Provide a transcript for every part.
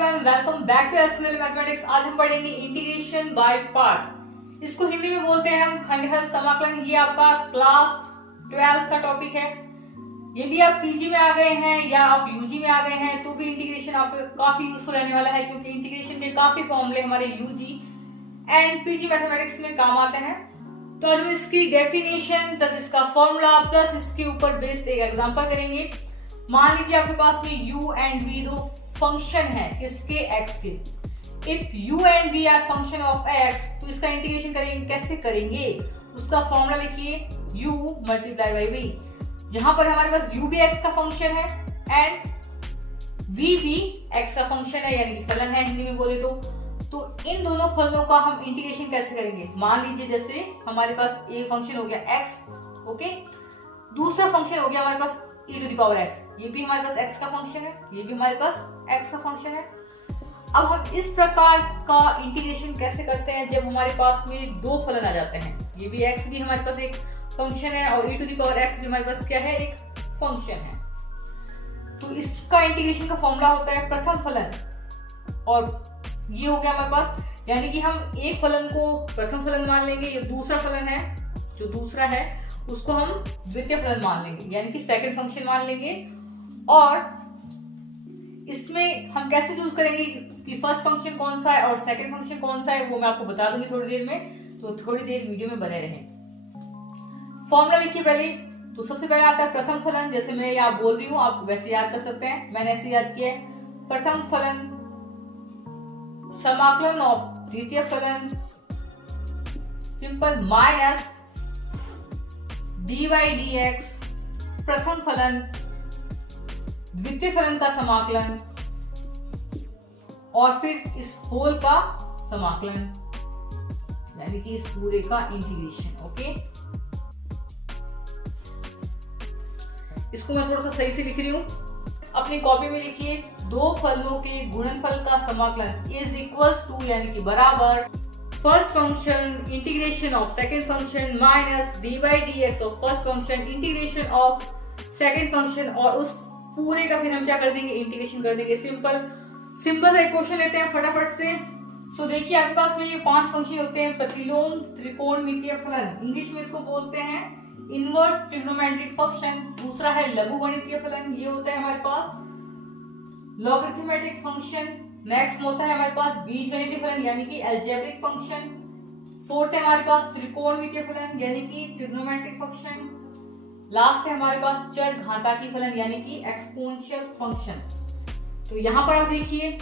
Everyone, welcome back to SQL mathematics. आज हम पढ़ेंगे इंटीग्रेशन बाय पार्ट। इसको हिंदी में बोलते हैं हम खंडहस्त समाकलन। ये आपका क्लास 12 का टॉपिक है। यदि आप पीजी में आ गए हैं या आप यूजी में आ गए हैं तो भी इंटीग्रेशन आपको काफी यूजफुल रहने वाला है, क्योंकि इंटीग्रेशन के काफी फॉर्मूले हमारे यूजी एंड पीजी मैथमेटिक्स में काम आते हैं। तो आज हम इसकी डेफिनेशन प्लस इसका फॉर्मूला प्लस इसके ऊपर बेस्ड एक एग्जांपल करेंगे। मान लीजिए आपके पास में u एंड v दो फंक्शन है किसके, x के। If u and v are function of x, तो इसका इंटीग्रेशन करेंगे, कैसे करेंगे उसका फॉर्मूला लिखिए u मल्टीप्लाई बाई v, जहां पर हमारे पास u भी x का फंक्शन है एंड v भी x का फंक्शन है, यानी कि फलन है हिंदी में बोले तो इन दोनों फलनों का हम इंटीग्रेशन कैसे करेंगे। मान लीजिए जैसे हमारे पास एक फंक्शन हो गया x, ओके, दूसरा फंक्शन हो गया हमारे पास e to the power x, ये भी हमारे पास x का फंक्शन है, ये भी हमारे पास x का फंक्शन है। अब हम इस प्रकार का इंटीग्रेशन कैसे करते हैं जब हमारे पास में दो फलन आ जाते हैं। ये भी x भी हमारे पास एक फंक्शन है और e to the power x भी हमारे पास क्या है, एक फंक्शन है। तो इसका इंटीग्रेशन का फॉर्मूला होता है प्रथम फलन, और ये हो गया हमारे पास, यानी कि हम एक फलन को प्रथम फलन मान लेंगे, ये दूसरा फलन है जो दूसरा है उसको हम द्वितीय फलन मान लेंगे, यानी कि सेकंड फंक्शन मान लेंगे। और इसमें हम कैसे चूज करेंगे कि फर्स्ट फंक्शन कौन सा है और सेकंड फंक्शन कौन सा है, वो मैं आपको बता दूंगी थोड़ी देर में, तो थोड़ी देर वीडियो में बने रहें। फॉर्मूला लिखिए पहले। तो सबसे पहले आता है प्रथम फलन, जैसे मैं यहाँ बोल रही हूँ आप वैसे याद कर सकते हैं, मैंने ऐसे याद किया है। प्रथम फलन समाकलन ऑफ द्वितीय फलन सिंपल माइनस dy dx प्रथम फलन द्वितीय फलन का समाकलन और फिर इस होल का समाकलन, यानी कि इस पूरे का इंटीग्रेशन। ओके, इसको मैं थोड़ा सा सही से लिख रही हूं, अपनी कॉपी में लिखिए। दो फलनों के गुणनफल का समाकलन इज इक्वल्स टू, यानी कि बराबर first function integration of second function minus dy dx of first function integration of second function, और उस पूरे का फिर हम क्या कर देंगे, इंटीग्रेशन कर देंगे। सिंपल सा एक क्वेश्चन लेते हैं फटाफट से। सो देखिए आपके पास में ये 5 फंक्शन होते हैं। प्रतिलोम त्रिकोणमितीय फलन, इंग्लिश में इसको बोलते हैं इनवर्स ट्रिग्नोमेट्रिक फंक्शन। दूसरा है लघुगणितीय फलन, ये होता है हमारे पास लॉगरिथमेटिक फंक्शन। नेक्स्ट होता है हमारे पास बीजगणितीय फलन, यानी कि अलजेब्रिक फंक्शन। फोर्थ है हमारे पास त्रिकोणमितीय फलन, यानी कि ट्रिग्नोमेट्रिक फंक्शन। लास्ट है हमारे पास चर घातांकी फलन, यानी कि एक्सपोनेंशियल फंक्शन। तो यहाँ पर आप देखिए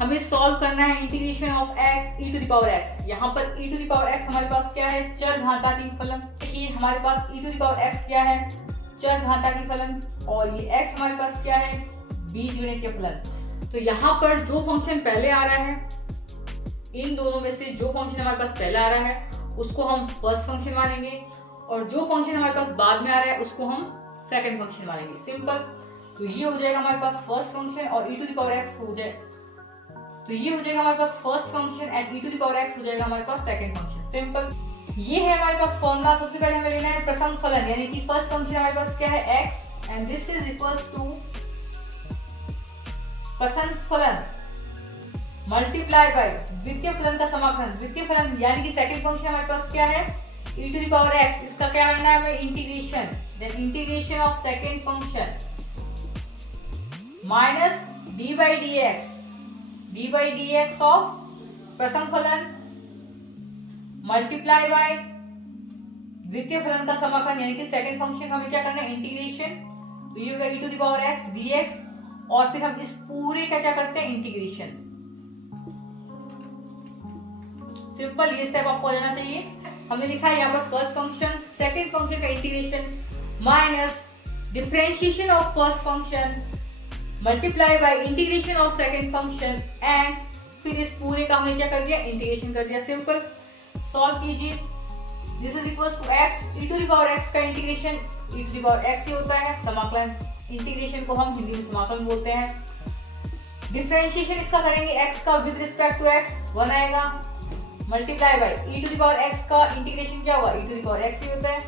हमें सॉल्व करना है integration of x e to the power x। यहाँ पर e to the power x हमारे पास क्या है, चर घातांकी फलन। देखिए हमारे पास e to the power x क्या है, चर घातांकी फलन, और ये x हमारे पास क्या है, बीजगणितीय फलन। तो यहाँ पर जो फंक्शन पहले आ रहा है, इन दोनों में से जो फंक्शन हमारे पास पहले आ रहा है उसको हम फर्स्ट फंक्शन मानेंगे, और जो फंक्शन हमारे पास बाद में आ रहा है उसको हम सेकंड फंक्शन मानेंगे। सिंपल। तो ये हो जाएगा हमारे पास फर्स्ट फंक्शन और e to the power x हो जाए, तो ये हो जाएगा हमारे पास first function and e to the power x हो जाएगा हमारे पास सेकंड फंक्शन। सिंपल। ये है हमारे पास फॉर्मूला। सबसे पहले हमें लेना है प्रथम फलन, यानी कि फर्स्ट फंक्शन हमारे पास क्या है, x, and this is equals to प्रथम फलन मल्टीप्लाई बाय द्वितीय फलन का समाकलन। द्वितीय फलन यानी कि सेकंड फंक्शन हमारे पास क्या है, e to the power x, इसका क्या करना है हमें, integration. Then integration of second function minus dy dx of प्रथम फलन मल्टीप्लाई बाय द्वितीय फलन का समाकलन, यानी कि सेकंड फंक्शन हमें क्या करना है, इंटीग्रेशन। तो ये होगा e to the power x dx, और फिर हम इस पूरे का क्या करते हैं, इंटीग्रेशन। सिंपल, ये स्टेप आपको आ जाना चाहिए। हमने लिखा है यहाँ पर फर्स्ट फंक्शन सेकंड फंक्शन का integration minus differentiation of first function multiply by integration of second function, and फिर इस पूरे का हमने क्या कर दिया, इंटीग्रेशन कर दिया। सिंपल। सॉल्व कीजिए। This is equals to x e to the power x का integration, e to the power x ही होता है समाकलन। इंटीग्रेशन को हम हिंदी में समाकलन बोलते हैं। डिफरेंशिएशन इसका करेंगे x का विद रिस्पेक्ट टू x 1 आएगा, multiply by e to the power x का इंटीग्रेशन क्या होगा, e to the power x ही होता है।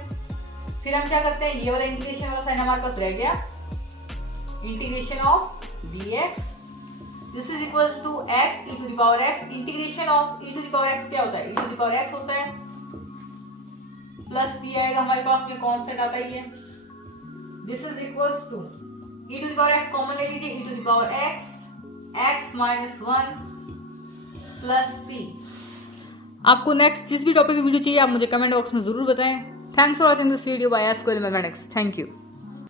फिर हम क्या करते हैं, ये वाला इंटीग्रेशन वाला साइन हमारे पास रह गया, integration of dx this is equal to x e to the power x, integration of e to the power x क्या होता है, e to the power x होता है, प्लस c आएगा हमारे पास में, कांस्टेंट आता ही है। This is equal to e to the power x common ले लीजिए, e to the power x minus 1 plus c। आपको नेक्स्ट जिस भी टॉपिक की वीडियो चाहिए आप मुझे कमेंट बॉक्स में जरूर बताएं। Thanks for watching this video by esqual mathematics. Thank you.